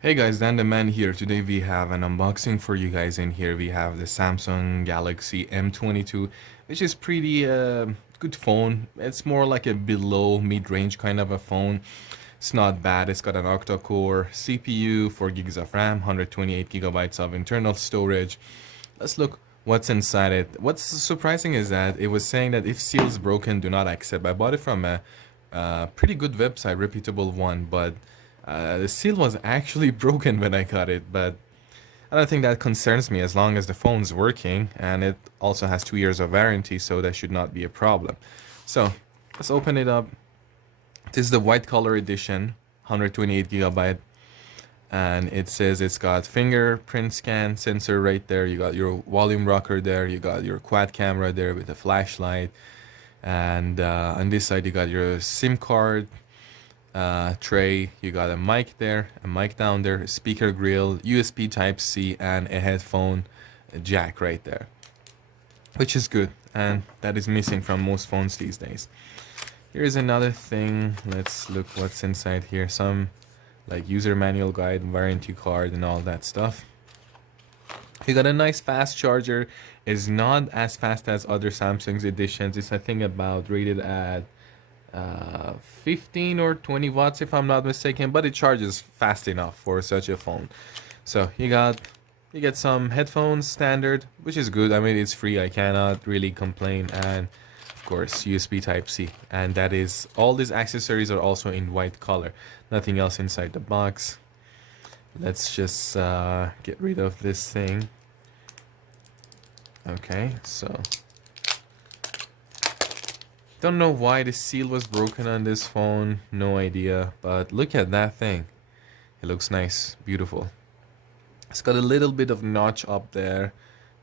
Hey guys, Dan the Man here. Today we have an unboxing for you guys in here. We have the Samsung Galaxy M22, which is pretty good phone. It's more like a below mid-range kind of a phone. It's not bad. It's got an octa-core CPU, 4 gigs of RAM, 128 gigabytes of internal storage. Let's look what's inside it. What's surprising is that it was saying that if seal is broken, do not accept. I bought it from a pretty good website, reputable one, but the seal was actually broken when I got it, but I don't think that concerns me as long as the phone's working, and it also has 2 years of warranty, so that should not be a problem. So let's open it up. This is the white color edition, 128 gigabyte, and it says it's got fingerprint scan sensor right there. You got your volume rocker there. You got your quad camera there with a flashlight, and on this side you got your SIM card tray. You got a mic there, a mic down there, a speaker grill, USB Type C, and a headphone jack right there, which is good, and that is missing from most phones these days. Here's another thing. Let's look what's inside here. Some like user manual guide, warranty card, and all that stuff. You got a nice fast charger. It's not as fast as other Samsung's editions. It's I think about rated at 15 or 20 watts if I'm not mistaken, but it charges fast enough for such a phone. So you get some headphones standard, which is good. I mean, it's free. I cannot really complain. And of course, USB Type C. And that is all these accessories are also in white color. Nothing else inside the box. Let's just get rid of this thing. Okay, so don't know why the seal was broken on this phone, no idea, but look at that thing. It looks nice, beautiful. It's got a little bit of notch up there.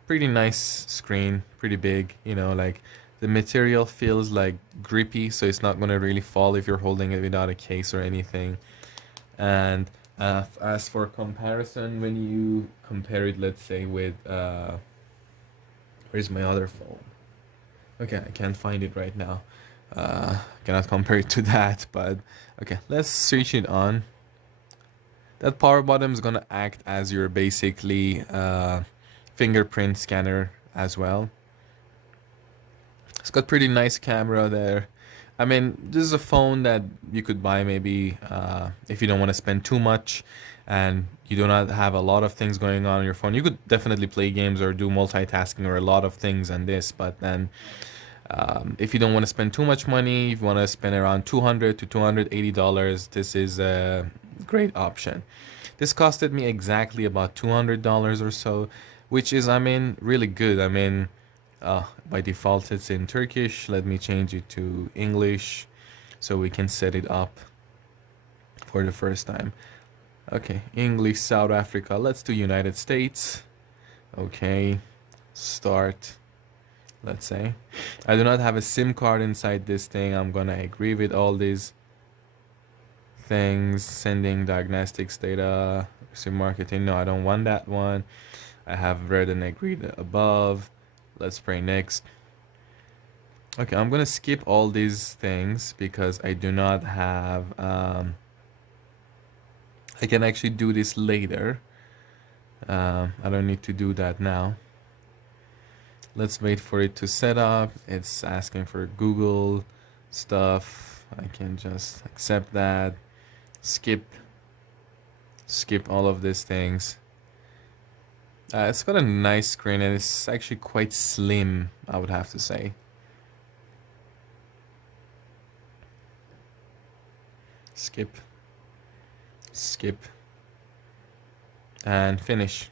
Pretty nice screen, pretty big, you know, like the material feels like grippy, so it's not gonna really fall if you're holding it without a case or anything. And as for comparison, when you compare it, let's say with, where's my other phone? Okay, I can't find it right now. Cannot compare it to that, but okay, let's switch it on. That power button is gonna act as your basically fingerprint scanner as well. It's got pretty nice camera there. I mean, this is a phone that you could buy maybe if you don't want to spend too much and you do not have a lot of things going on your phone. You could definitely play games or do multitasking or a lot of things on this, but then if you don't want to spend too much money, if you want to spend around $200 to $280, this is a great option. This costed me exactly about $200 or so, which is, I mean, really good. I mean, by default it's in Turkish. Let me change it to English so we can set it up for the first time. Okay, English, South Africa. Let's do United States. Okay, start. Let's say I do not have a SIM card inside this thing. I'm gonna agree with all these things. Sending diagnostics data, SIM marketing. No, I don't want that one. I have read and agreed above. Let's pray next. Okay, I'm gonna skip all these things because I do not have I can actually do this later. I don't need to do that now. Let's wait for it to set up. It's asking for Google stuff. I can just accept that. Skip all of these things. It's got a nice screen and it's actually quite slim, I would have to say. Skip, skip, and finish.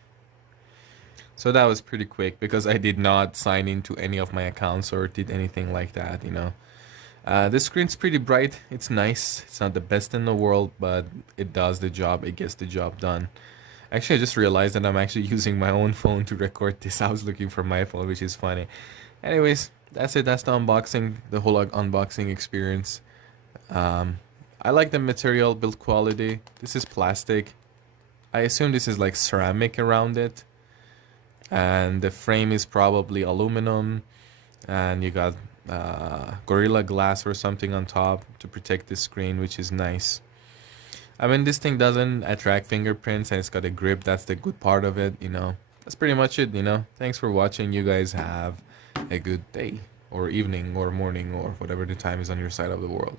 So that was pretty quick because I did not sign into any of my accounts or did anything like that, you know. This screen's pretty bright. It's nice. It's not the best in the world, but it does the job. It gets the job done. Actually, I just realized that I'm actually using my own phone to record this. I was looking for my phone, which is funny. Anyways, that's it. That's the unboxing, the whole unboxing experience. Um, I like the material, build quality. This is plastic. I assume this is like ceramic around it. And the frame is probably aluminum. And you got Gorilla Glass or something on top to protect the screen, which is nice. I mean, this thing doesn't attract fingerprints and it's got a grip. That's the good part of it, you know. That's pretty much it, you know. Thanks for watching. You guys have a good day or evening or morning or whatever the time is on your side of the world.